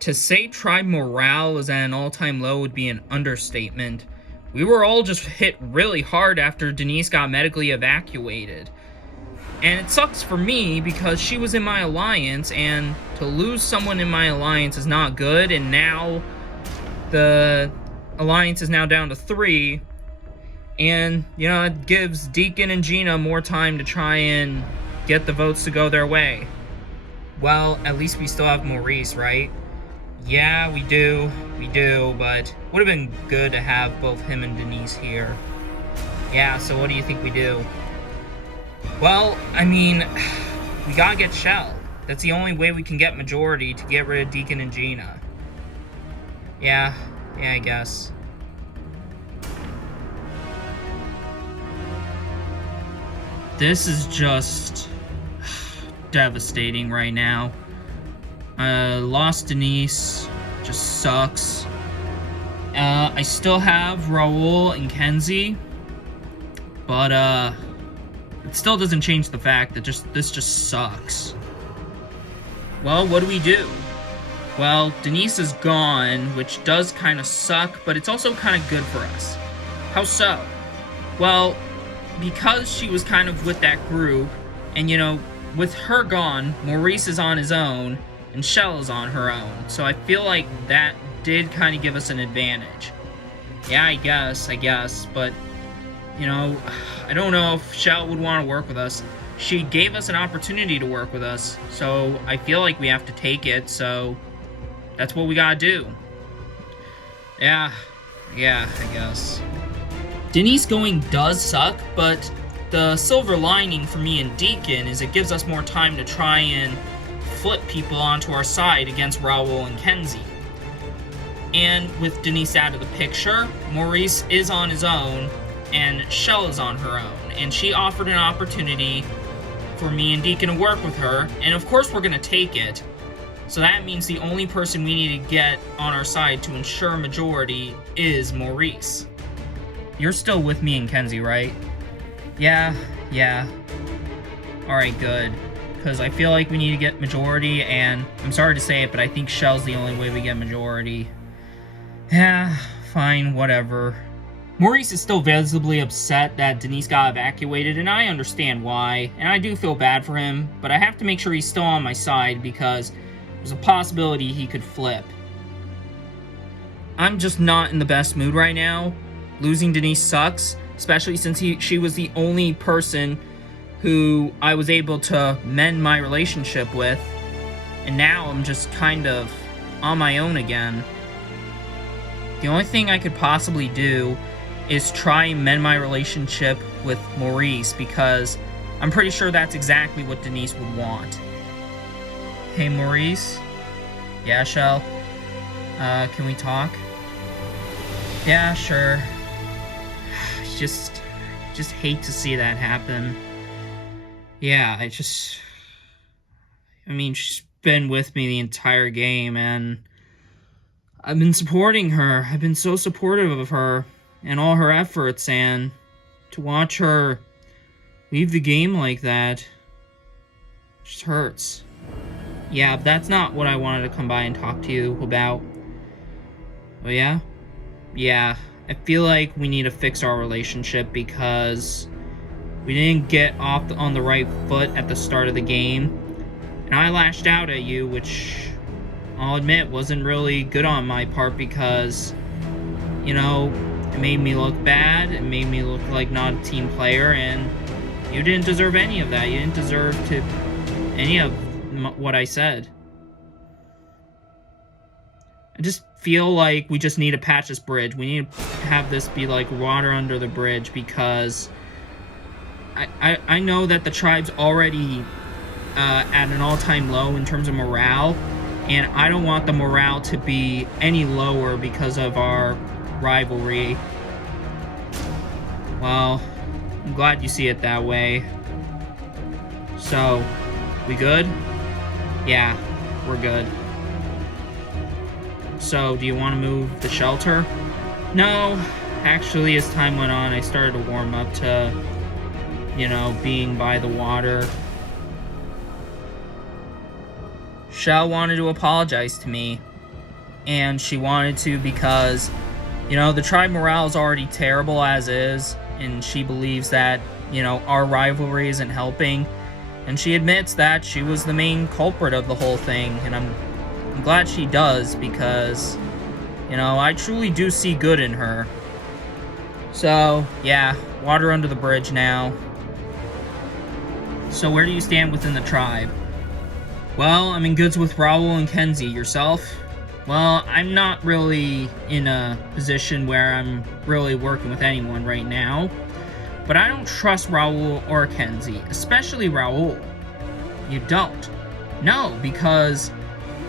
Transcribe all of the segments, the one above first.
To say tribe morale is at an all-time low would be an understatement. We were all just hit really hard after Denise got medically evacuated. And it sucks for me because she was in my alliance, and to lose someone in my alliance is not good, and now the alliance is now down to 3. And, it gives Deacon and Gina more time to try and get the votes to go their way. Well, at least we still have Maurice, right? Yeah, we do, but would have been good to have both him and Denise here. Yeah, so what do you think we do? Well, I mean, we gotta get Shell. That's the only way we can get majority to get rid of Deacon and Gina. Yeah, I guess. This is just devastating right now. Lost Denise. Just sucks. I still have Raul and Kenzie. But, it still doesn't change the fact that this just sucks. Well, what do? Well, Denise is gone, which does kind of suck, but it's also kind of good for us. How so? Well, because she was kind of with that group, and with her gone, Maurice is on his own, and Shell is on her own. So I feel like that did kind of give us an advantage. Yeah, I guess, but, I don't know if Shell would want to work with us. She gave us an opportunity to work with us, so I feel like we have to take it, so that's what we gotta do. Yeah, I guess. Denise going does suck, but the silver lining for me and Deacon is it gives us more time to try and flip people onto our side against Raul and Kenzie. And with Denise out of the picture, Maurice is on his own, and Shell is on her own. And she offered an opportunity for me and Deacon to work with her, and of course we're gonna take it. So that means the only person we need to get on our side to ensure majority is Maurice. You're still with me and Kenzie, right? Yeah. Alright, good. Because I feel like we need to get majority, and I'm sorry to say it, but I think Shell's the only way we get majority. Yeah, fine, whatever. Maurice is still visibly upset that Denise got evacuated, and I understand why, and I do feel bad for him, but I have to make sure he's still on my side because there's a possibility he could flip. I'm just not in the best mood right now. Losing Denise sucks, especially since she was the only person who I was able to mend my relationship with, and now I'm just kind of on my own again. The only thing I could possibly do is try and mend my relationship with Maurice, because I'm pretty sure that's exactly what Denise would want. Hey, Maurice? Yeah, Shell? Can we talk? Yeah, sure. Just hate to see that happen. Yeah, she's been with me the entire game, and I've been supporting her. I've been so supportive of her and all her efforts, and to watch her leave the game like that just hurts. Yeah, that's not what I wanted to come by and talk to you about. Oh, yeah? Yeah, I feel like we need to fix our relationship because we didn't get off on the right foot at the start of the game, and I lashed out at you, which I'll admit wasn't really good on my part because, it made me look bad, it made me look like not a team player, and you didn't deserve any of that. You didn't deserve any of what I said. I just feel like we just need to patch this bridge. We need to have this be like water under the bridge, because I know that the tribe's already at an all-time low in terms of morale, and I don't want the morale to be any lower because of our rivalry. Well, I'm glad you see it that way. So, we good? Yeah, we're good. So, do you want to move the shelter? No, actually, as time went on, I started to warm up to, being by the water. Shell wanted to apologize to me. and she wanted to because, the tribe morale is already terrible as is, and she believes that, our rivalry isn't helping, and she admits that she was the main culprit of the whole thing, and I'm glad she does, because, I truly do see good in her. So, yeah, water under the bridge now. So where do you stand within the tribe? Well, I'm in goods with Raoul and Kenzie. Yourself? Well, I'm not really in a position where I'm really working with anyone right now. But I don't trust Raoul or Kenzie, especially Raoul. You don't? No, because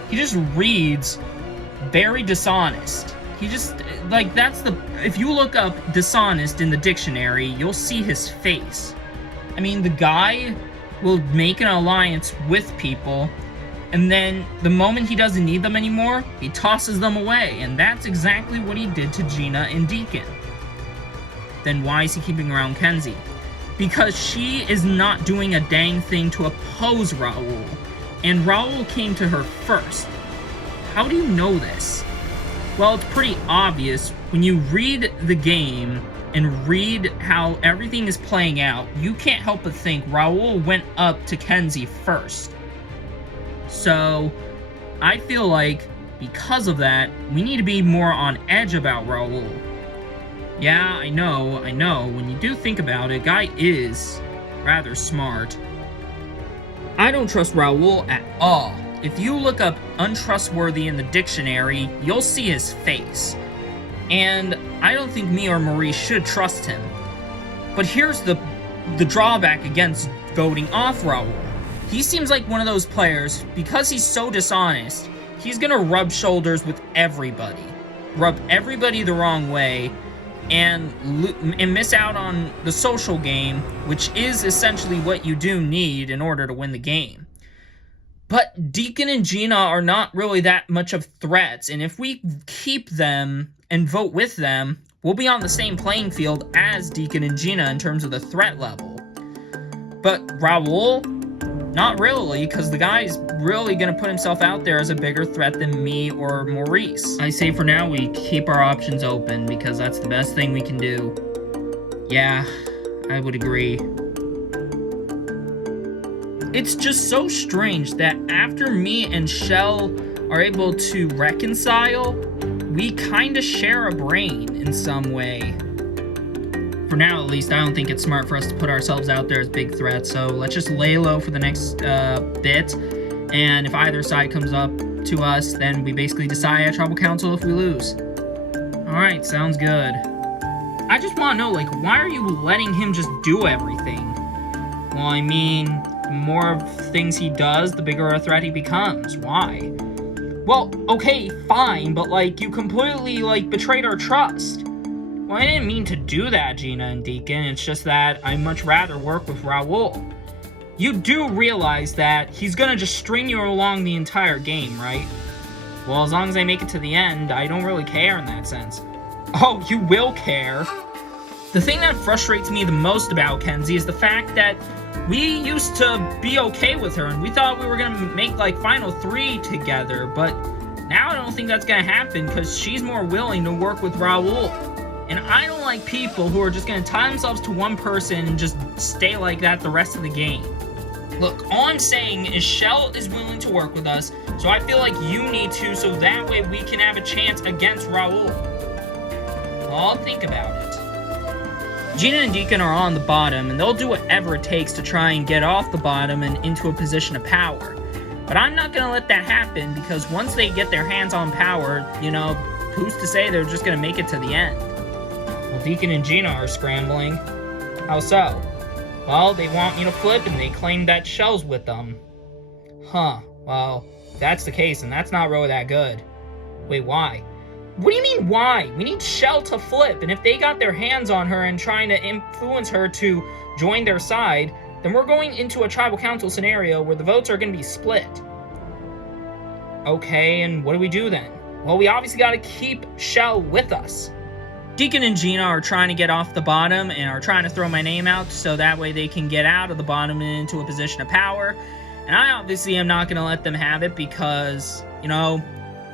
he just reads very dishonest. He just, if you look up dishonest in the dictionary, you'll see his face. I mean, the guy will make an alliance with people, and then the moment he doesn't need them anymore, he tosses them away, and that's exactly what he did to Gina and Deacon. Then why is he keeping around Kenzie? Because she is not doing a dang thing to oppose Raoul, and Raoul came to her first. How do you know this? Well, it's pretty obvious. When you read the game and read how everything is playing out, you can't help but think Raoul went up to Kenzie first. So, I feel like, because of that, we need to be more on edge about Raoul. Yeah, I know, when you do think about it, guy is rather smart. I don't trust Raoul at all. If you look up untrustworthy in the dictionary, you'll see his face. And I don't think me or Marie should trust him. But here's the drawback against voting off Raoul. He seems like one of those players, because he's so dishonest, he's gonna rub shoulders with everybody. Rub everybody the wrong way, and miss out on the social game, which is essentially what you do need in order to win the game. But Deacon and Gina are not really that much of threats, and if we keep them and vote with them, we'll be on the same playing field as Deacon and Gina in terms of the threat level. But Raoul? Not really, because the guy's really going to put himself out there as a bigger threat than me or Maurice. I say for now we keep our options open, because that's the best thing we can do. Yeah, I would agree. It's just so strange that after me and Shell are able to reconcile, we kinda share a brain in some way. For now, at least, I don't think it's smart for us to put ourselves out there as big threats, so let's just lay low for the next bit, and if either side comes up to us, then we basically decide at Tribal Council if we lose. Alright, sounds good. I just want to know, why are you letting him just do everything? Well, I mean, the more things he does, the bigger a threat he becomes. Why? Well, okay, fine, but, you completely, betrayed our trust. Well, I didn't mean to do that, Gina and Deacon. It's just that I'd much rather work with Raoul. You do realize that he's gonna just string you along the entire game, right? Well, as long as I make it to the end, I don't really care in that sense. Oh, you will care. The thing that frustrates me the most about Kenzie is the fact that we used to be okay with her, and we thought we were gonna make, Final 3 together, but now I don't think that's gonna happen, because she's more willing to work with Raoul. And I don't like people who are just gonna tie themselves to one person and just stay like that the rest of the game. Look, all I'm saying is Shell is willing to work with us, so I feel like you need to, so that way we can have a chance against Raoul. Well, I'll think about it. Gina and Deacon are on the bottom, and they'll do whatever it takes to try and get off the bottom and into a position of power. But I'm not gonna let that happen, because once they get their hands on power, who's to say they're just gonna make it to the end? Well, Deacon and Gina are scrambling. How so? Well, they want me to flip, and they claim that Shell's with them. Huh, well, if that's the case, and that's not really that good. Wait, why? What do you mean, why? We need Shell to flip, and if they got their hands on her and trying to influence her to join their side, then we're going into a tribal council scenario where the votes are going to be split. Okay, and what do we do then? Well, we obviously got to keep Shell with us. Deacon and Gina are trying to get off the bottom and are trying to throw my name out so that way they can get out of the bottom and into a position of power. And I obviously am not going to let them have it because,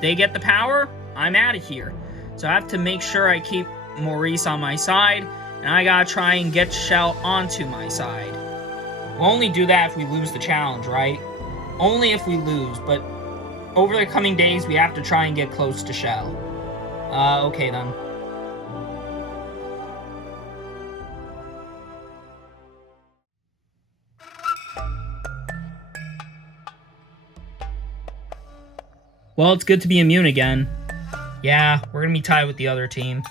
they get the power, I'm out of here. So I have to make sure I keep Maurice on my side, and I gotta try and get Shell onto my side. We'll only do that if we lose the challenge, right? Only if we lose, but over the coming days, we have to try and get close to Shell. Okay then. Well, it's good to be immune again. Yeah, we're gonna be tied with the other team.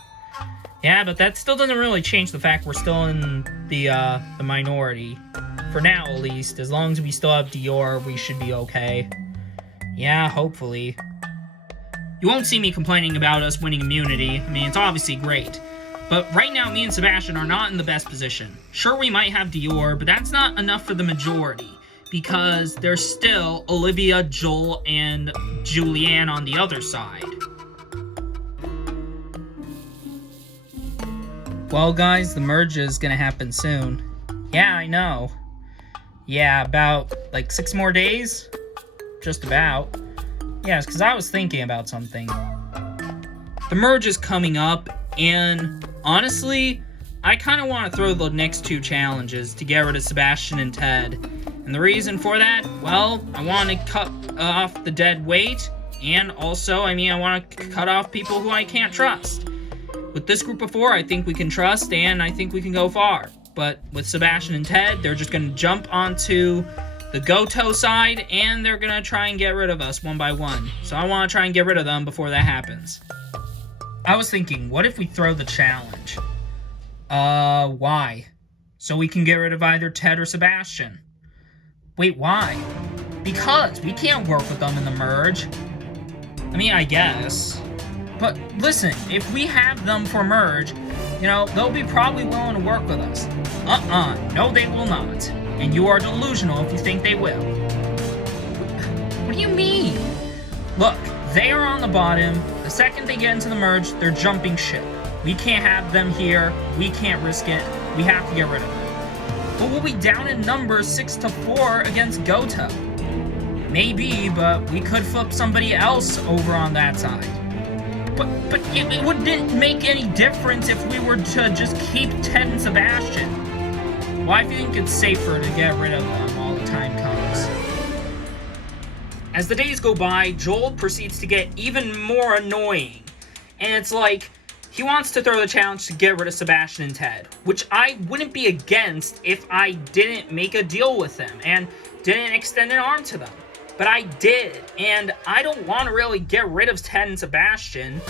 Yeah, but that still doesn't really change the fact we're still in the minority. For now, at least. As long as we still have Dior, we should be okay. Yeah, hopefully. You won't see me complaining about us winning immunity. I mean, it's obviously great. But right now, me and Sebastian are not in the best position. Sure, we might have Dior, but that's not enough for the majority. Because there's still Olivia, Joel, and Julianne on the other side. Well, guys, the merge is gonna happen soon. Yeah, I know. Yeah, about, like, 6 more days? Just about. Yes, because I was thinking about something. The merge is coming up, and honestly, I kind of want to throw the next 2 challenges to get rid of Sebastian and Ted. And the reason for that, well, I want to cut off the dead weight, and also, I want to cut off people who I can't trust. With this group of 4, I think we can trust, and I think we can go far. But with Sebastian and Ted, they're just going to jump onto the Goto side, and they're going to try and get rid of us one by one. So I want to try and get rid of them before that happens. I was thinking, what if we throw the challenge? Why? So we can get rid of either Ted or Sebastian. Wait, why? Because we can't work with them in the merge. I mean, I guess. But listen, if we have them for merge, they'll be probably willing to work with us. No they will not. And you are delusional if you think they will. What do you mean? Look, they are on the bottom. The second they get into the merge, they're jumping ship. We can't have them here. We can't risk it. We have to get rid of them. But we'll be down in numbers 6-4 against Goto. Maybe, but we could flip somebody else over on that side. But it wouldn't make any difference if we were to just keep Ted and Sebastian. Well, I think it's safer to get rid of them while the time comes. As the days go by, Joel proceeds to get even more annoying. And it's like, he wants to throw the challenge to get rid of Sebastian and Ted, which I wouldn't be against if I didn't make a deal with them and didn't extend an arm to them. But I did, and I don't want to really get rid of Ted and Sebastian,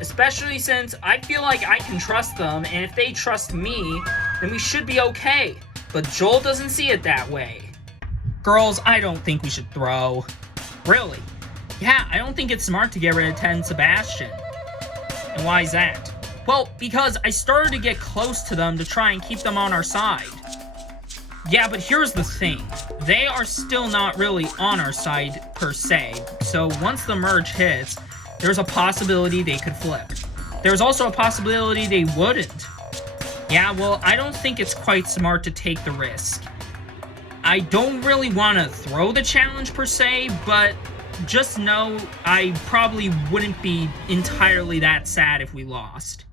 especially since I feel like I can trust them, and if they trust me, then we should be okay. But Joel doesn't see it that way. Girls, I don't think we should throw. Really? Yeah, I don't think it's smart to get rid of Ted and Sebastian. And why is that? Well, because I started to get close to them to try and keep them on our side. Yeah, but here's the thing. They are still not really on our side, per se. So once the merge hits, there's a possibility they could flip. There's also a possibility they wouldn't. Yeah, well, I don't think it's quite smart to take the risk. I don't really want to throw the challenge, per se, but just know I probably wouldn't be entirely that sad if we lost.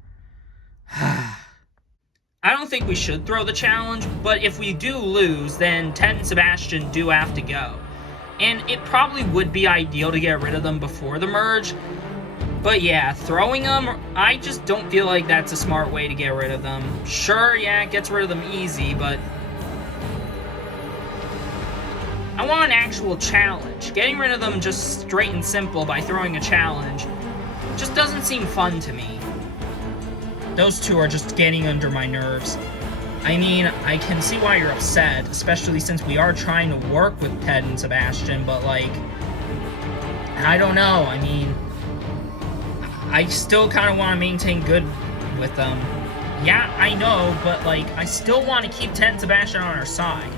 I don't think we should throw the challenge, but if we do lose, then Ted and Sebastian do have to go. And it probably would be ideal to get rid of them before the merge. But yeah, throwing them, I just don't feel like that's a smart way to get rid of them. Sure, yeah, it gets rid of them easy, but I want an actual challenge. Getting rid of them just straight and simple by throwing a challenge just doesn't seem fun to me. Those two are just getting under my nerves. I mean, I can see why you're upset, especially since we are trying to work with Ted and Sebastian, but like, I don't know, I mean, I still kind of want to maintain good with them. Yeah, I know, but like, I still want to keep Ted and Sebastian on our side.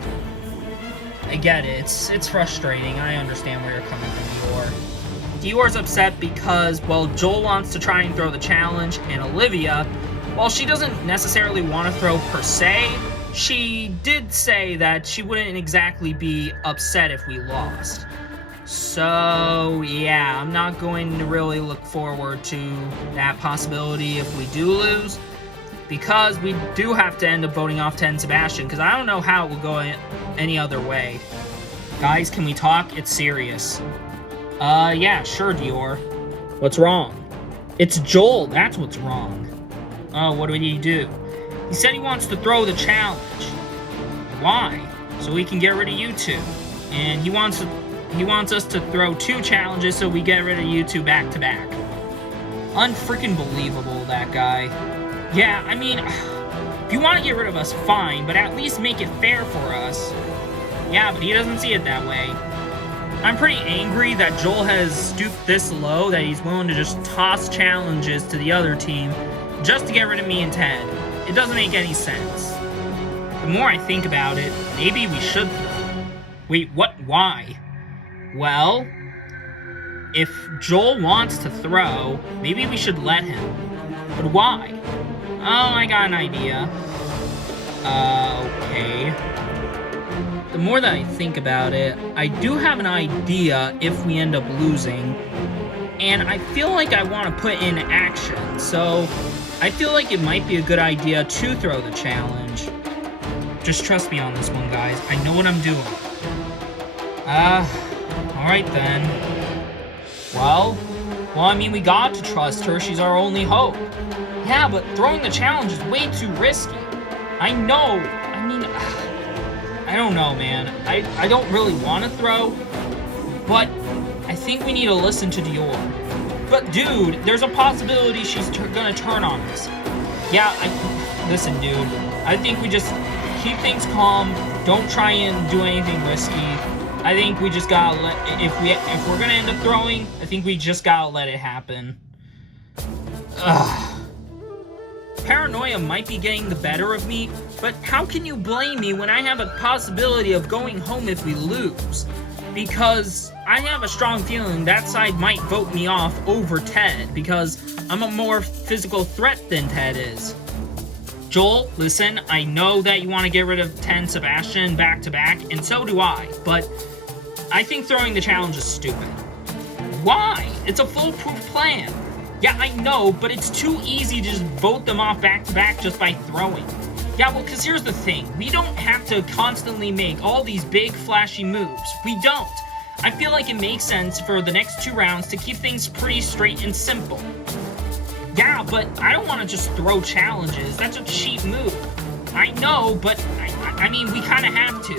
I get it, it's frustrating, I understand where you're coming from, Dior. Dior's upset because, well, Joel wants to try and throw the challenge, and Olivia, while she doesn't necessarily want to throw per se, she did say that she wouldn't exactly be upset if we lost. So, yeah, I'm not going to really look forward to that possibility if we do lose, because we do have to end up voting off Ted and Sebastian, because I don't know how it will go any other way. Guys, can we talk? It's serious. Yeah, sure, Dior. What's wrong? It's Joel, that's what's wrong. Oh, what did he do? He said he wants to throw the challenge. Why? So we can get rid of you two. And he wants us to throw 2 challenges so we get rid of you two back to back. Unfreaking believable, that guy. Yeah, I mean, if you want to get rid of us, fine, but at least make it fair for us. Yeah, but he doesn't see it that way. I'm pretty angry that Joel has stooped this low that he's willing to just toss challenges to the other team just to get rid of me and Ted. It doesn't make any sense. The more I think about it, maybe we should throw. Wait, what? Why? Well, if Joel wants to throw, maybe we should let him. But why? Oh, I got an idea. Okay. The more that I think about it, I do have an idea if we end up losing. And I feel like I want to put in action, so I feel like it might be a good idea to throw the challenge. Just trust me on this one, guys. I know what I'm doing. Alright then. Well, I mean, we got to trust her. She's our only hope. Yeah, but throwing the challenge is way too risky. I know. I mean, I don't know, man. I don't really want to throw, but I think we need to listen to Dior. But dude, there's a possibility she's gonna turn on us. Yeah, listen, dude. I think we just keep things calm. Don't try and do anything risky. I think we just gotta let, if we're gonna end up throwing, I think we just gotta let it happen. Ugh. Paranoia might be getting the better of me, but how can you blame me when I have a possibility of going home if we lose? Because I have a strong feeling that side might vote me off over Ted, because I'm a more physical threat than Ted is. Joel, listen, I know that you want to get rid of Ted and Sebastian back to back, and so do I, but I think throwing the challenge is stupid. Why? It's a foolproof plan. Yeah, I know, but it's too easy to just vote them off back to back just by throwing. Yeah, well, because here's the thing. We don't have to constantly make all these big, flashy moves. We don't. I feel like it makes sense for the next 2 rounds to keep things pretty straight and simple. Yeah, but I don't want to just throw challenges. That's a cheap move. I know, but I mean, we kind of have to.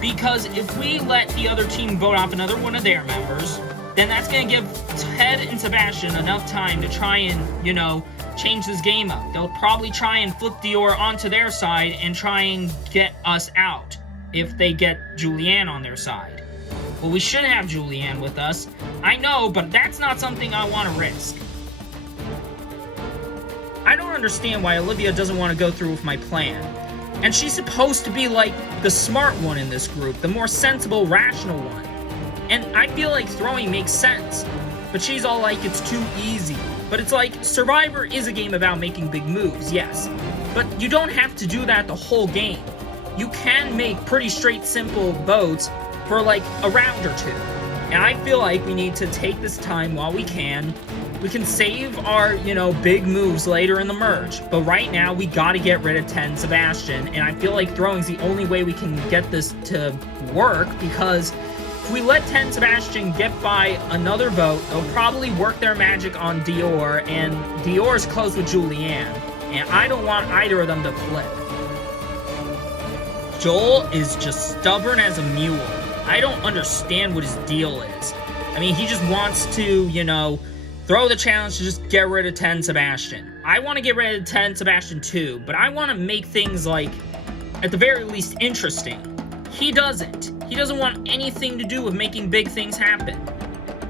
Because if we let the other team vote off another one of their members, then that's going to give Ted and Sebastian enough time to try and, you know, change this game up. They'll probably try and flip Dior onto their side and try and get us out if they get Julianne on their side. Well, we should have Julianne with us. I know, but that's not something I want to risk. I don't understand why Olivia doesn't want to go through with my plan. And she's supposed to be like the smart one in this group, the more sensible, rational one. And I feel like throwing makes sense, but she's all like, it's too easy. But it's like, Survivor is a game about making big moves, yes. But you don't have to do that the whole game. You can make pretty straight, simple votes for like a round or 2. And I feel like we need to take this time while we can. We can save our, you know, big moves later in the merge. But right now, we gotta get rid of Ted and Sebastian. And I feel like throwing's the only way we can get this to work, because if we let Ted and Sebastian get by another vote, they'll probably work their magic on Dior, and Dior's close with Julianne, and I don't want either of them to flip. Joel is just stubborn as a mule. I don't understand what his deal is. I mean, he just wants to, you know, throw the challenge to just get rid of Ted and Sebastian. I want to get rid of Ted and Sebastian too, but I want to make things, like, at the very least, interesting. He doesn't. He doesn't want anything to do with making big things happen.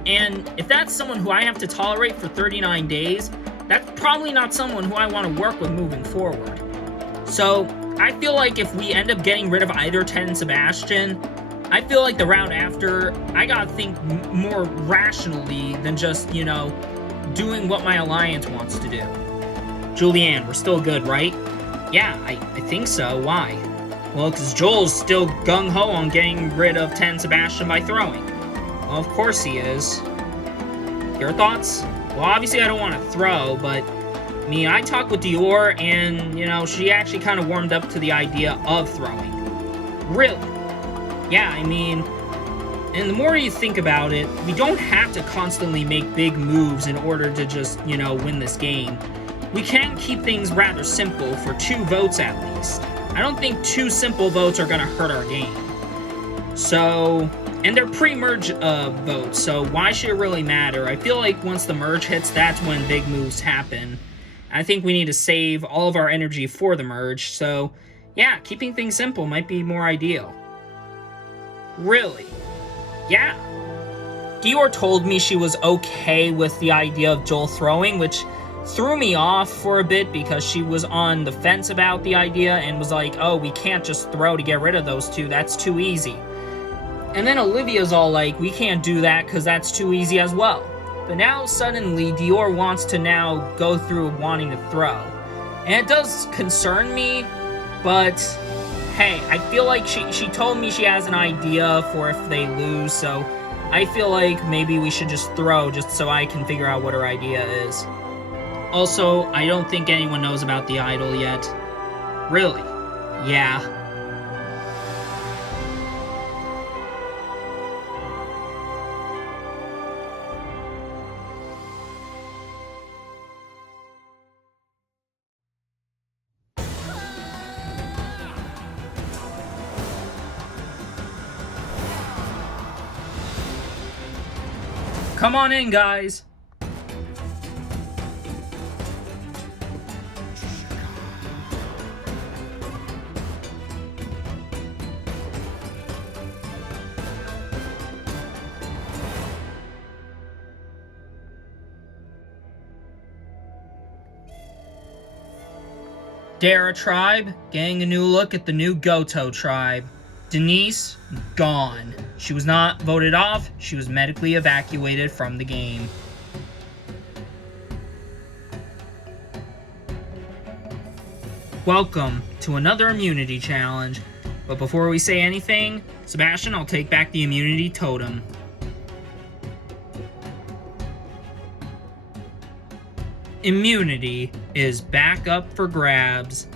And if that's someone who I have to tolerate for 39 days, that's probably not someone who I want to work with moving forward. So, I feel like if we end up getting rid of either Ted and Sebastian, I feel like the round after, I gotta think more rationally than just, you know, doing what my alliance wants to do. Julianne, we're still good, right? Yeah, I think so. Why? Well, because Joel's still gung-ho on getting rid of Ted and Sebastian by throwing. Well, of course he is. Your thoughts? Well, obviously I don't want to throw, but I mean, I talked with Dior, and, you know, she actually kind of warmed up to the idea of throwing. Really? Yeah, I mean, and the more you think about it, we don't have to constantly make big moves in order to just, you know, win this game. We can keep things rather simple for 2 votes at least. I don't think 2 simple votes are going to hurt our game. So, and they're pre-merge votes, so why should it really matter? I feel like once the merge hits, that's when big moves happen. I think we need to save all of our energy for the merge, so yeah, keeping things simple might be more ideal. Really? Yeah. Dior told me she was okay with the idea of Joel throwing, which threw me off for a bit because she was on the fence about the idea and was like, oh, we can't just throw to get rid of those 2, that's too easy. And then Olivia's all like, we can't do that because that's too easy as well. But now suddenly Dior wants to now go through wanting to throw. And it does concern me, but hey, I feel like she told me she has an idea for if they lose, so I feel like maybe we should just throw just so I can figure out what her idea is. Also, I don't think anyone knows about the idol yet. Really? Yeah. Come on in, guys. Dara tribe, getting a new look at the new Goto tribe. Denise, gone. She was not voted off, she was medically evacuated from the game. Welcome to another immunity challenge. But before we say anything, Sebastian, I'll take back the immunity totem. Immunity is back up for grabs.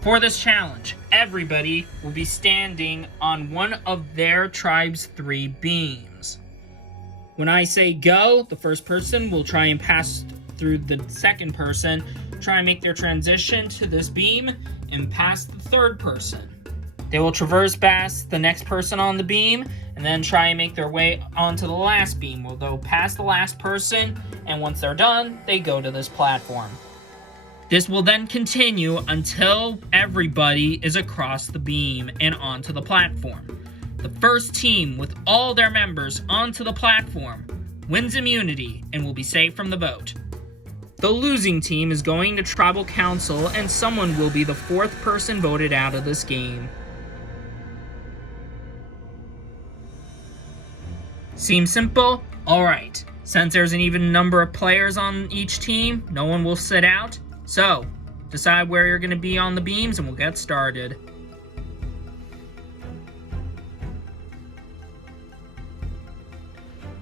For this challenge, everybody will be standing on one of their tribe's 3 beams. When I say go, the first person will try and pass through the second person, try and make their transition to this beam, and pass the third person. They will traverse past the next person on the beam, and then try and make their way onto the last beam. Well, they'll pass the last person, and once they're done, they go to this platform. This will then continue until everybody is across the beam and onto the platform. The first team with all their members onto the platform wins immunity and will be safe from the vote. The losing team is going to Tribal Council, and someone will be the 4th person voted out of this game. Seems simple? Alright, since there's an even number of players on each team, no one will sit out. So, decide where you're going to be on the beams and we'll get started.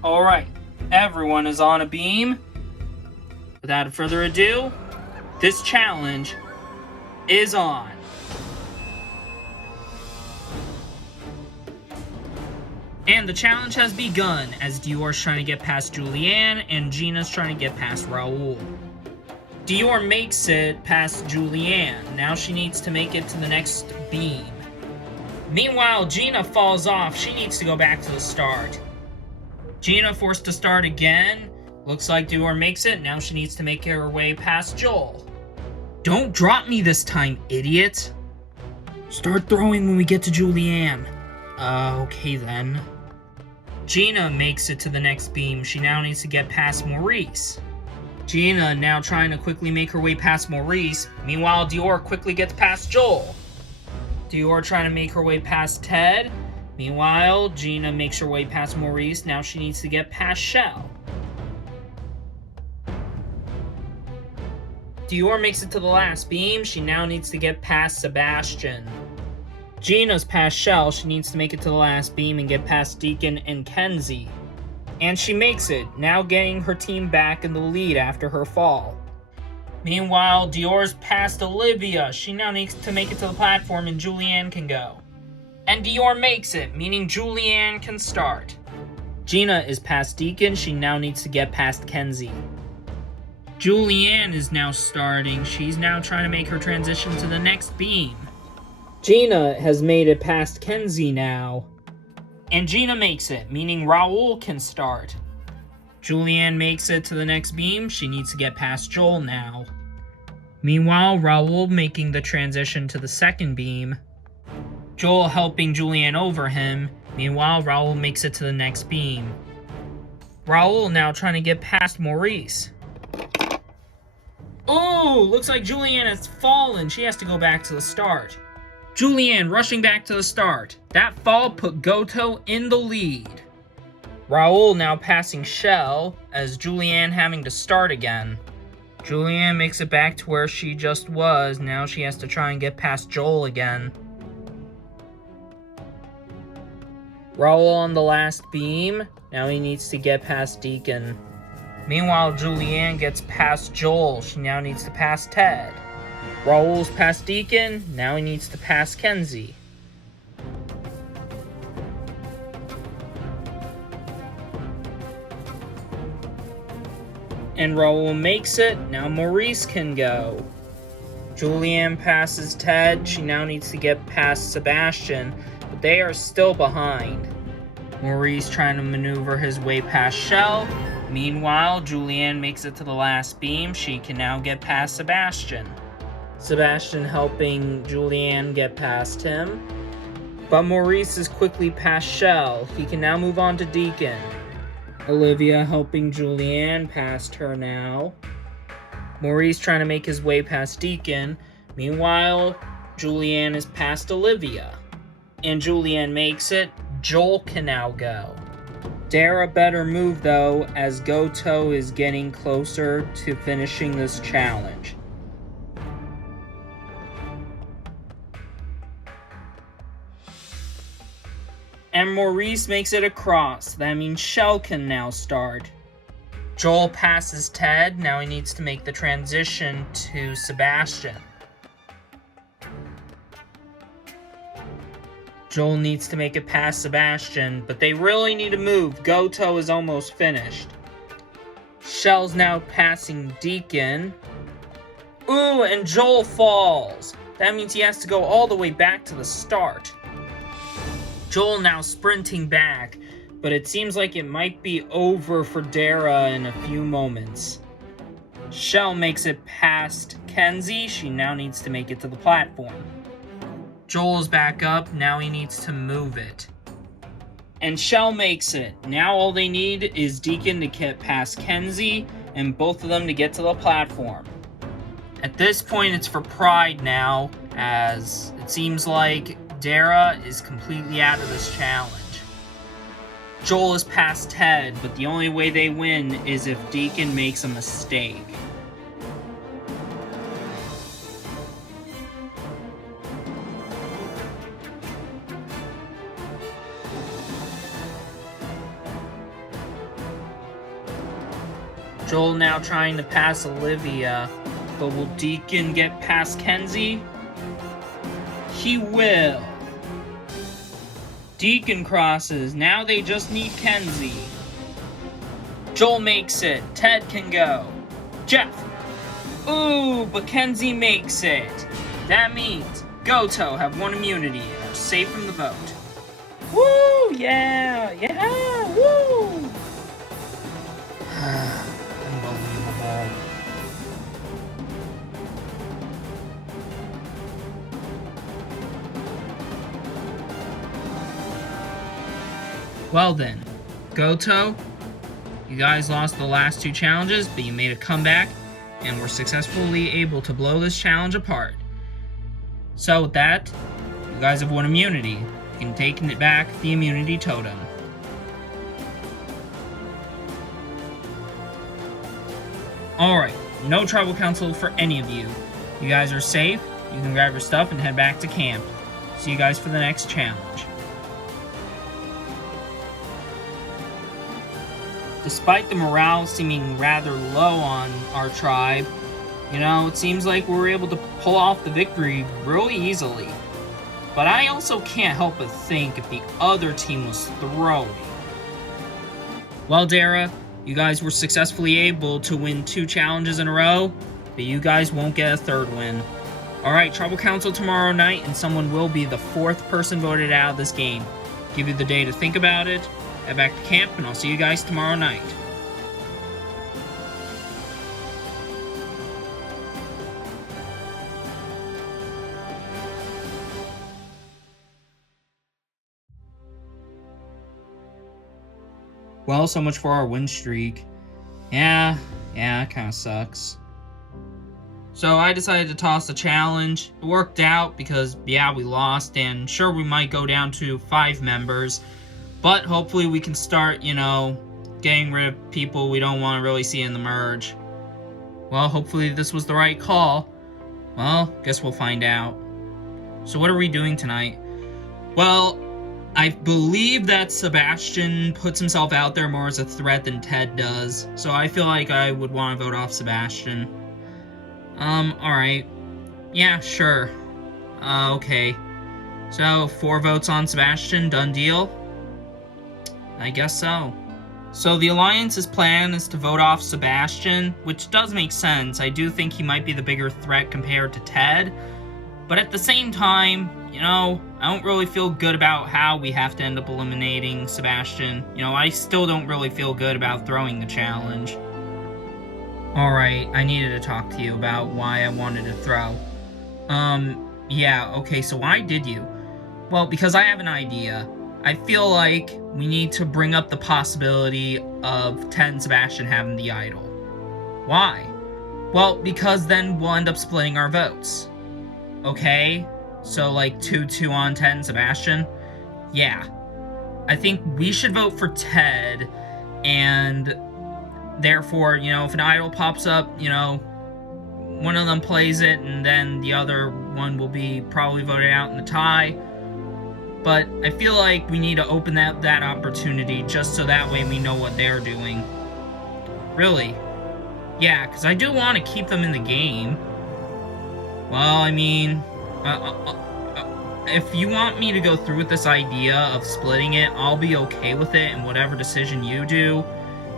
Alright, everyone is on a beam. Without further ado, this challenge is on. And the challenge has begun as Dior's trying to get past Julianne and Gina's trying to get past Raul. Dior makes it past Julianne. Now she needs to make it to the next beam. Meanwhile, Gina falls off. She needs to go back to the start. Gina forced to start again. Looks like Dior makes it. Now she needs to make her way past Joel. Don't drop me this time, idiot. Start throwing when we get to Julianne. Okay then. Gina makes it to the next beam. She now needs to get past Maurice. Gina now trying to quickly make her way past Maurice. Meanwhile, Dior quickly gets past Joel. Dior trying to make her way past Ted. Meanwhile, Gina makes her way past Maurice. Now she needs to get past Shell. Dior makes it to the last beam. She now needs to get past Sebastian. Gina's past Shell. She needs to make it to the last beam and get past Deacon and Kenzie. And she makes it, now getting her team back in the lead after her fall. Meanwhile, Dior's past Olivia. She now needs to make it to the platform and Julianne can go. And Dior makes it, meaning Julianne can start. Gina is past Deacon. She now needs to get past Kenzie. Julianne is now starting. She's now trying to make her transition to the next beam. Gina has made it past Kenzie now. And Gina makes it, meaning Raul can start. Julianne makes it to the next beam. She needs to get past Joel now. Meanwhile, Raul making the transition to the second beam. Joel helping Julianne over him. Meanwhile, Raul makes it to the next beam. Raul now trying to get past Maurice. Oh, looks like Julianne has fallen. She has to go back to the start. Julianne rushing back to the start. That fall put Goto in the lead. Raul now passing Shell, as Julianne having to start again. Julianne makes it back to where she just was. Now she has to try and get past Joel again. Raul on the last beam. Now he needs to get past Deacon. Meanwhile, Julianne gets past Joel. She now needs to pass Ted. Raul's past Deacon. Now he needs to pass Kenzie. And Raul makes it. Now Maurice can go. Julianne passes Ted. She now needs to get past Sebastian, but they are still behind. Maurice trying to maneuver his way past Shell. Meanwhile, Julianne makes it to the last beam. She can now get past Sebastian. Sebastian helping Julianne get past him. But Maurice is quickly past Shell. He can now move on to Deacon. Olivia helping Julianne past her now. Maurice trying to make his way past Deacon. Meanwhile, Julianne is past Olivia. And Julianne makes it. Joel can now go. Dare a better move though, as Goto is getting closer to finishing this challenge. And Maurice makes it across. That means Shell can now start. Joel passes Ted. Now he needs to make the transition to Sebastian. Joel needs to make it past Sebastian, but they really need to move. Goto is almost finished. Shell's now passing Deacon. Ooh, and Joel falls. That means he has to go all the way back to the start. Joel now sprinting back, but it seems like it might be over for Dara in a few moments. Shell makes it past Kenzie. She now needs to make it to the platform. Joel's back up. Now he needs to move it. And Shell makes it. Now all they need is Deacon to get past Kenzie and both of them to get to the platform. At this point, it's for pride now, as it seems like Dara is completely out of this challenge. Joel is past Ted, but the only way they win is if Deacon makes a mistake. Joel now trying to pass Olivia, but will Deacon get past Kenzie? He will. Deacon crosses. Now they just need Kenzie. Joel makes it. Ted can go. Jeff. Ooh, but Kenzie makes it. That means Goto have one immunity and are safe from the vote. Woo! Yeah! Yeah! Woo! Unbelievable. Well then, Goto, you guys lost the last two challenges, but you made a comeback and were successfully able to blow this challenge apart. So with that, you guys have won immunity. You can take it back the immunity totem. Alright, no tribal council for any of you. You guys are safe, you can grab your stuff and head back to camp. See you guys for the next challenge. Despite the morale seeming rather low on our tribe, it seems like we were able to pull off the victory really easily. But I also can't help but think if the other team was throwing. Well, Dara, you guys were successfully able to win 2 challenges in a row, but you guys won't get a 3rd win. Alright, Tribal Council tomorrow night, and someone will be the 4th person voted out of this game. Give you the day to think about it, head back to camp, and I'll see you guys tomorrow night. Well, so much for our win streak. Yeah, it kinda sucks. So I decided to toss the challenge. It worked out because, yeah, we lost, and sure, we might go down to 5 members, but hopefully we can start, getting rid of people we don't want to really see in the merge. Well, hopefully this was the right call. Well, guess we'll find out. So what are we doing tonight? Well, I believe that Sebastian puts himself out there more as a threat than Ted does, so I feel like I would want to vote off Sebastian. Alright. Yeah, sure. Okay. So, 4 votes on Sebastian, done deal? I guess so. So, the Alliance's plan is to vote off Sebastian, which does make sense. I do think he might be the bigger threat compared to Ted, but at the same time, I don't really feel good about how we have to end up eliminating Sebastian. I still don't really feel good about throwing the challenge. Alright, I needed to talk to you about why I wanted to throw. Yeah, okay, so why did you? Well, because I have an idea. I feel like we need to bring up the possibility of Ted and Sebastian having the idol. Why? Well, because then we'll end up splitting our votes. Okay? So, 2-2 on Ted and Sebastian? Yeah. I think we should vote for Ted, and therefore, if an idol pops up, one of them plays it, and then the other one will be probably voted out in the tie. But I feel like we need to open that opportunity just so that way we know what they're doing. Really? Yeah, because I do want to keep them in the game. Well, I mean, if you want me to go through with this idea of splitting it, I'll be okay with it, and whatever decision you do,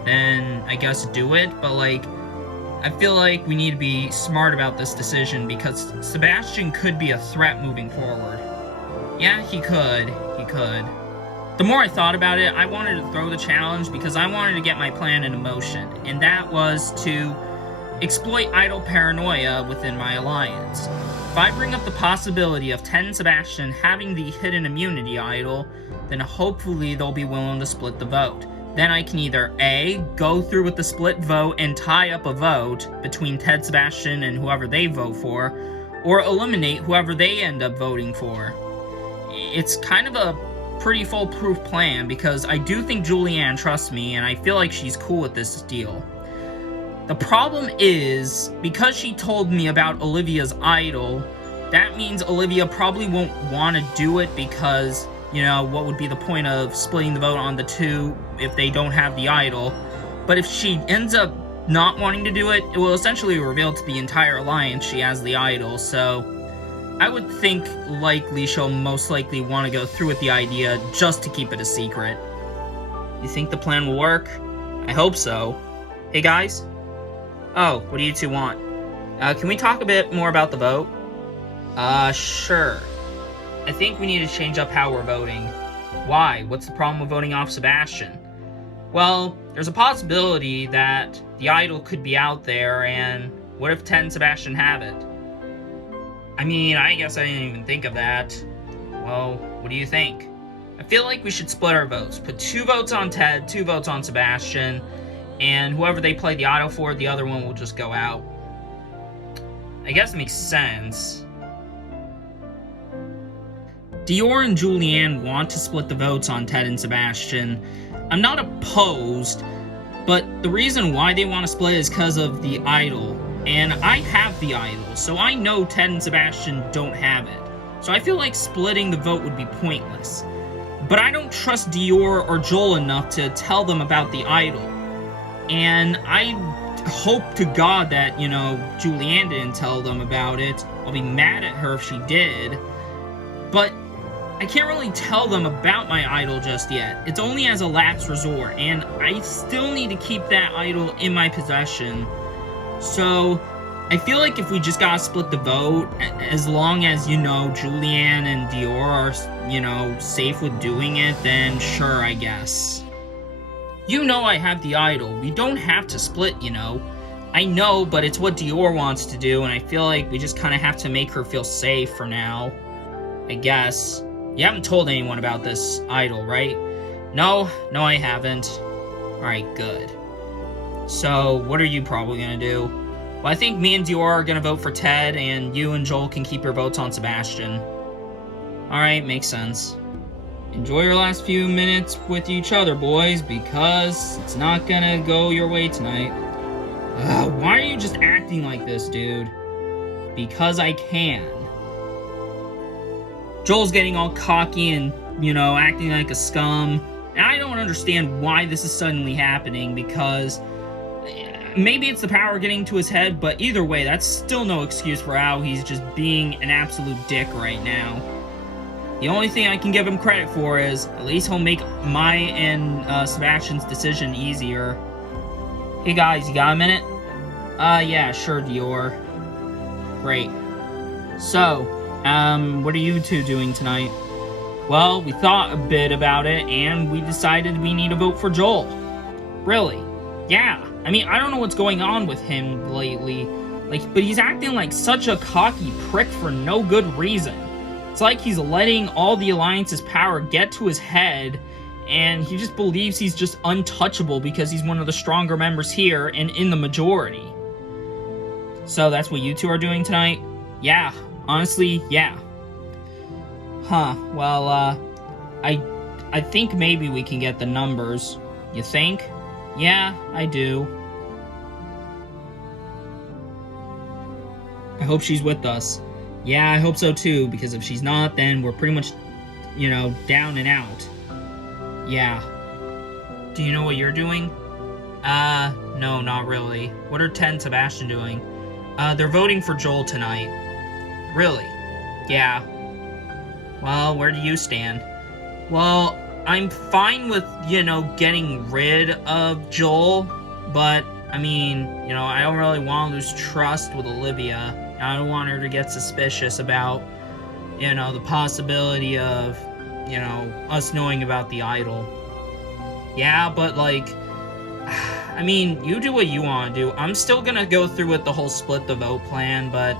then I guess do it, but I feel like we need to be smart about this decision because Sebastian could be a threat moving forward. Yeah, he could. The more I thought about it, I wanted to throw the challenge because I wanted to get my plan into motion, and that was to exploit idol paranoia within my alliance. If I bring up the possibility of Ted and Sebastian having the hidden immunity idol, then hopefully they'll be willing to split the vote. Then I can either A, go through with the split vote and tie up a vote between Ted, Sebastian, and whoever they vote for, or eliminate whoever they end up voting for. It's kind of a pretty foolproof plan because I do think Julianne trusts me and I feel like she's cool with this deal. The problem is, because she told me about Olivia's idol, that means Olivia probably won't want to do it because, what would be the point of splitting the vote on the 2 if they don't have the idol? But if she ends up not wanting to do it, it will essentially reveal to the entire alliance she has the idol, so I would think likely she'll most likely want to go through with the idea just to keep it a secret. You think the plan will work? I hope so. Hey guys? Oh, what do you 2 want? Can we talk a bit more about the vote? Sure. I think we need to change up how we're voting. Why? What's the problem with voting off Sebastian? Well, there's a possibility that the idol could be out there, and what if Ted and Sebastian have it? I mean, I guess I didn't even think of that. Well, what do you think? I feel like we should split our votes. Put 2 votes on Ted, 2 votes on Sebastian, and whoever they play the idol for, the other one will just go out. I guess it makes sense. Dior and Julianne want to split the votes on Ted and Sebastian. I'm not opposed, but the reason why they want to split is because of the idol. And I have the idol, so I know Ted and Sebastian don't have it. So I feel like splitting the vote would be pointless. But I don't trust Dior or Joel enough to tell them about the idol. And I hope to God that, Julianne didn't tell them about it. I'll be mad at her if she did. But I can't really tell them about my idol just yet. It's only as a last resort, and I still need to keep that idol in my possession. So I feel like if we just gotta split the vote, as long as, Julianne and Dior are, safe with doing it, then sure, I guess. I have the idol. We don't have to split, I know, but it's what Dior wants to do, and I feel like we just kind of have to make her feel safe for now. I guess. You haven't told anyone about this idol, right? No, I haven't. Alright, good. So, what are you probably gonna do? Well, I think me and Dior are gonna vote for Ted, and you and Joel can keep your votes on Sebastian. Alright, makes sense. Enjoy your last few minutes with each other, boys, because it's not gonna go your way tonight. Why are you just acting like this, dude? Because I can. Joel's getting all cocky and, acting like a scum. And I don't understand why this is suddenly happening, because maybe it's the power getting to his head, but either way, that's still no excuse for how he's just being an absolute dick right now. The only thing I can give him credit for is, at least he'll make my and Sebastian's decision easier. Hey guys, you got a minute? Yeah, sure, Dior. Great. So, what are you two doing tonight? Well, we thought a bit about it, and we decided we need to vote for Joel. Really? Yeah. I mean, I don't know what's going on with him lately. But he's acting like such a cocky prick for no good reason. It's like he's letting all the Alliance's power get to his head, and he just believes he's just untouchable because he's one of the stronger members here and in the majority. So that's what you two are doing tonight? Yeah. Honestly, yeah. Huh, well, I think maybe we can get the numbers. You think? Yeah, I do. I hope she's with us. Yeah, I hope so too, because if she's not, then we're pretty much, down and out. Yeah. Do you know what you're doing? No, not really. What are Ted and Sebastian doing? They're voting for Joel tonight. Really? Yeah. Well, where do you stand? Well, I'm fine with, getting rid of Joel, but, I mean, I don't really want to lose trust with Olivia. I don't want her to get suspicious about, the possibility of, us knowing about the idol. Yeah, but, I mean, you do what you want to do. I'm still gonna go through with the whole split the vote plan, but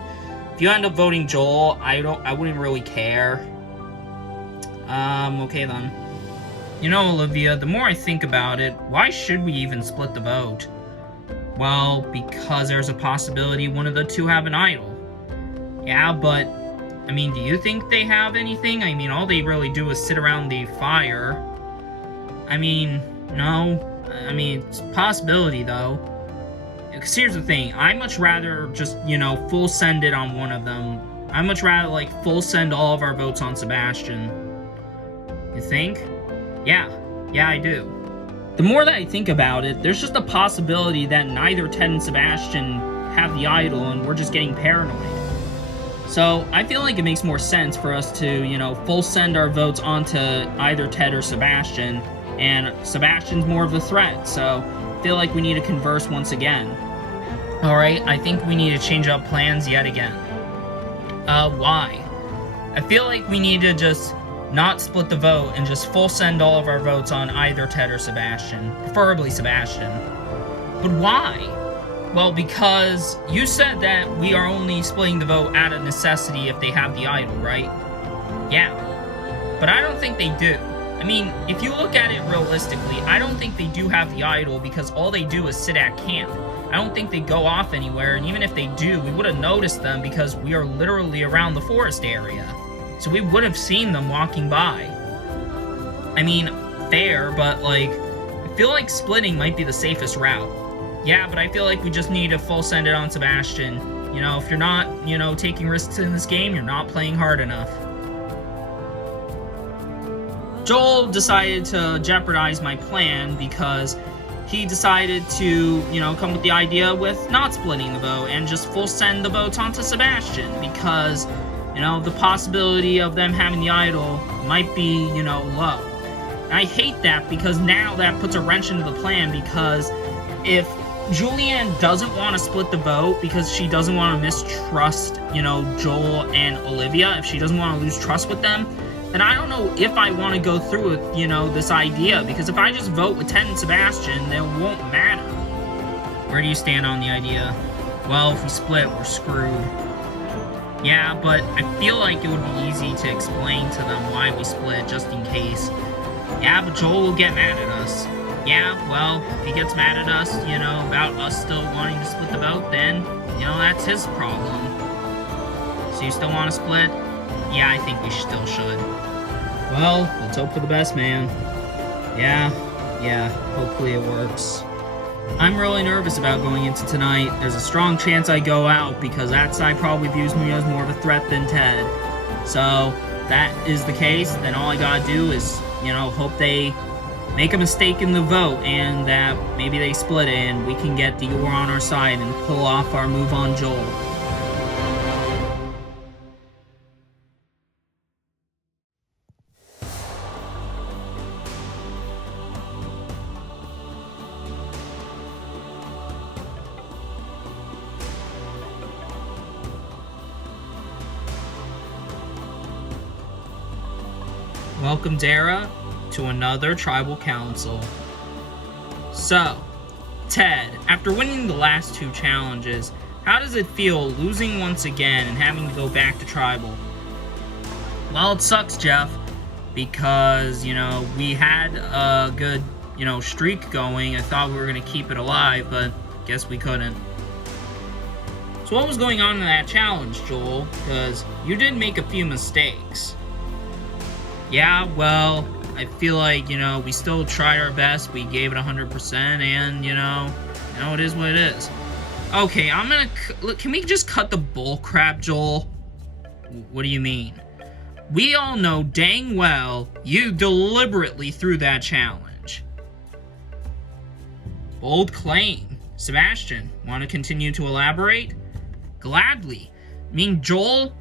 if you end up voting Joel, I wouldn't really care. Okay then. Olivia, the more I think about it, why should we even split the vote? Well, because there's a possibility one of the two have an idol. Yeah, but, I mean, do you think they have anything? I mean, all they really do is sit around the fire. I mean, no. I mean, it's a possibility, though. Because here's the thing, I'd much rather just, full send it on one of them. I'd much rather, full send all of our votes on Sebastian. You think? Yeah, I do. The more that I think about it, there's just a possibility that neither Ted and Sebastian have the idol and we're just getting paranoid. So, I feel like it makes more sense for us to, full send our votes onto either Ted or Sebastian, and Sebastian's more of a threat, so I feel like we need to converse once again. Alright, I think we need to change up plans yet again. Why? I feel like we need to just not split the vote and just full send all of our votes on either Ted or Sebastian, preferably Sebastian. But why? Well, because you said that we are only splitting the vote out of necessity if they have the idol, right? Yeah. But I don't think they do. I mean, if you look at it realistically, I don't think they do have the idol because all they do is sit at camp. I don't think they go off anywhere, and even if they do, we would have noticed them because we are literally around the forest area. So we would have seen them walking by. I mean, fair, but, I feel like splitting might be the safest route. Yeah, but I feel like we just need to full send it on Sebastian. If you're not, taking risks in this game, you're not playing hard enough. Joel decided to jeopardize my plan because he decided to, come with the idea with not splitting the vote and just full send the votes onto Sebastian because, the possibility of them having the idol might be, low. And I hate that because now that puts a wrench into the plan because if Julianne doesn't want to split the vote because she doesn't want to mistrust, Joel and Olivia, if she doesn't want to lose trust with them, then I don't know if I want to go through with, this idea, because if I just vote with Ted and Sebastian, then it won't matter. Where do you stand on the idea? Well, if we split, we're screwed. Yeah, but I feel like it would be easy to explain to them why we split, just in case. Yeah, but Joel will get mad at us. Yeah, well, if he gets mad at us, about us still wanting to split the vote, then, that's his problem. So you still want to split? Yeah, I think we still should. Well, let's hope for the best, man. Yeah, hopefully it works. I'm really nervous about going into tonight. There's a strong chance I go out because that side probably views me as more of a threat than Ted. So, that is the case, then all I gotta do is, hope they make a mistake in the vote and that maybe they split it and we can get Dior on our side and pull off our move on Joel. Welcome, Dara, to another tribal council. So, Ted, after winning the last 2 challenges, how does it feel losing once again and having to go back to tribal? Well, it sucks, Jeff, because, we had a good, streak going. I thought we were going to keep it alive, but guess we couldn't. So what was going on in that challenge, Joel? Because you did make a few mistakes. Yeah, well, I feel like, we still tried our best. We gave it 100%, and, it is what it is. Okay, can we just cut the bull crap, Joel? What do you mean? We all know dang well you deliberately threw that challenge. Bold claim. Sebastian, want to continue to elaborate? Gladly. I mean, Joel,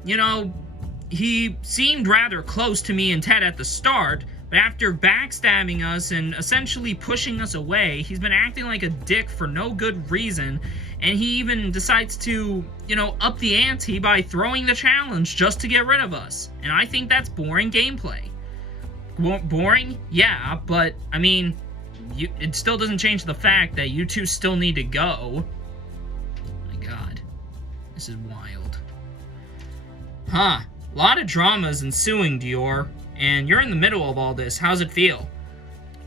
he seemed rather close to me and Ted at the start, but after backstabbing us and essentially pushing us away, he's been acting like a dick for no good reason, and he even decides to, up the ante by throwing the challenge just to get rid of us. And I think that's boring gameplay. Boring? Yeah, but, I mean, it still doesn't change the fact that you two still need to go. My God. This is wild. Huh. A lot of drama is ensuing, Dior, and you're in the middle of all this. How's it feel?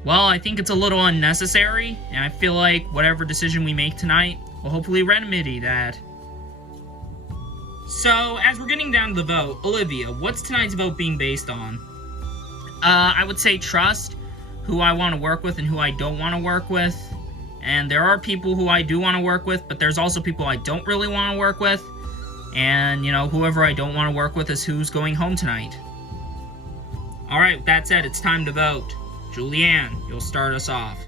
Well, I think it's a little unnecessary, and I feel like whatever decision we make tonight will hopefully remedy that. So, as we're getting down to the vote, Olivia, what's tonight's vote being based on? I would say trust, who I want to work with and who I don't want to work with. And there are people who I do want to work with, but there's also people I don't really want to work with. And, whoever I don't want to work with is who's going home tonight. Alright, with that said, it's time to vote. Julianne, you'll start us off.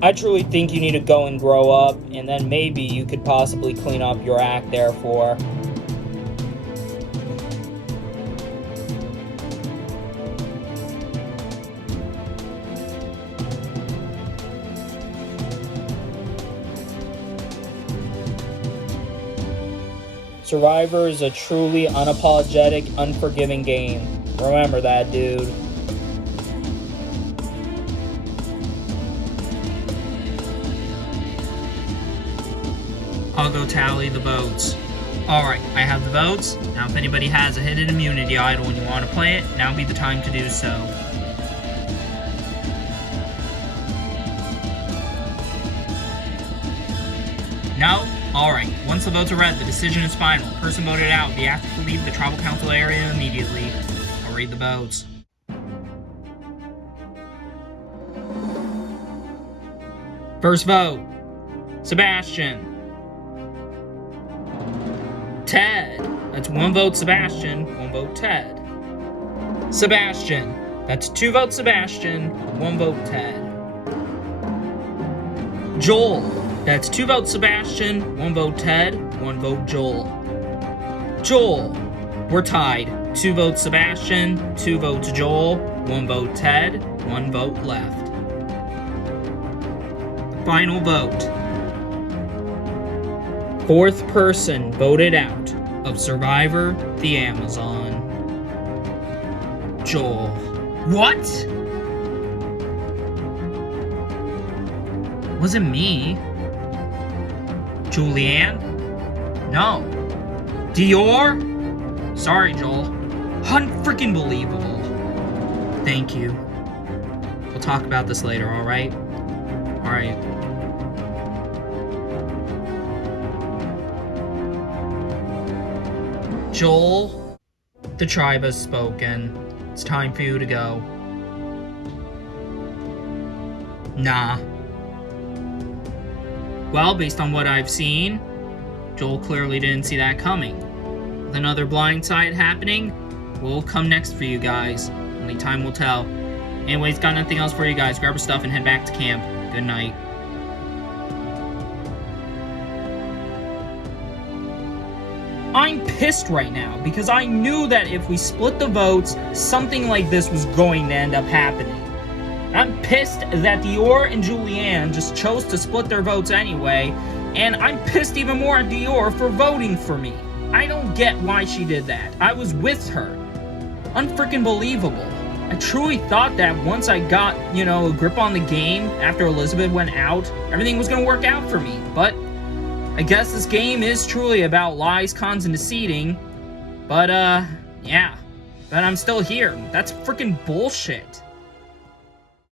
I truly think you need to go and grow up, and then maybe you could possibly clean up your act, therefore. Survivor is a truly unapologetic, unforgiving game. Remember that, dude. I'll go tally the votes. Alright, I have the votes. Now if anybody has a hidden immunity idol and you want to play it, now would be the time to do so. No? Alright, once the votes are read, the decision is final. The person voted out will be asked to leave the tribal council area immediately. I'll read the votes. First vote, Sebastian. Ted. That's 1 vote Sebastian, 1 vote Ted. Sebastian. That's 2 votes Sebastian, 1 vote Ted. Joel. That's 2 votes Sebastian, 1 vote Ted, 1 vote Joel. Joel. We're tied. 2 votes Sebastian, 2 votes Joel, 1 vote Ted, 1 vote left. Final vote. 4th person voted out of Survivor the Amazon. Joel. What? Wasn't me. Julianne? No. Dior? Sorry, Joel. Unfreaking believable. Thank you. We'll talk about this later, alright? Alright. Joel, the tribe has spoken. It's time for you to go. Nah. Well, based on what I've seen, Joel clearly didn't see that coming. With another blindside happening, will come next for you guys. Only time will tell. Anyways, got nothing else for you guys. Grab your stuff and head back to camp. Good night. I'm pissed right now because I knew that if we split the votes, something like this was going to end up happening. I'm pissed that Dior and Julianne just chose to split their votes anyway, and I'm pissed even more at Dior for voting for me. I don't get why she did that. I was with her. Unfreaking believable. I truly thought that once I got, a grip on the game after Elizabeth went out, everything was going to work out for me, but I guess this game is truly about lies, cons, and deceiving. But, yeah. But I'm still here. That's freaking bullshit.